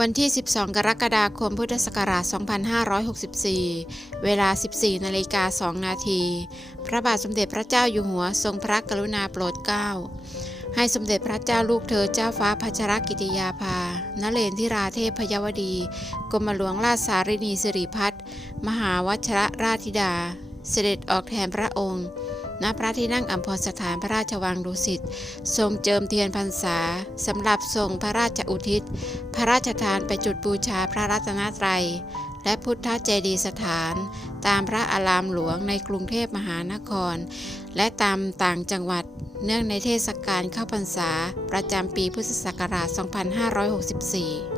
วันที่ 12 กรกฎาคม พุทธศักราช 2564 เวลา 14 นาฬิกา 2 นาที พระบาทสมเด็จพระเจ้าอยู่หัวทรงพระกรุณาโปรดเกล้า ให้สมเด็จพระเจ้าลูกเธอเจ้าฟ้าพัชรกิติยาภานเรนทิราเทพพยวดี กรมหลวงราชสารินีสิริพัฒน์มหาวัชรราชธิดา เสด็จออกแทนพระองค์ ณพระที่นั่งอัมพรสถานพระราชวังดุสิตทรงเจิมเทียนพรรษาสำหรับทรงพระราชอุทิศ พระราชทานไปจุดบูชาพระรัตนตรัย และพุทธเจดียสถาน ตามพระอารามหลวงในกรุงเทพมหานคร และตามต่างจังหวัดเนื่องในเทศกาลเข้าพรรษาประจำปีพุทธศักราช 2564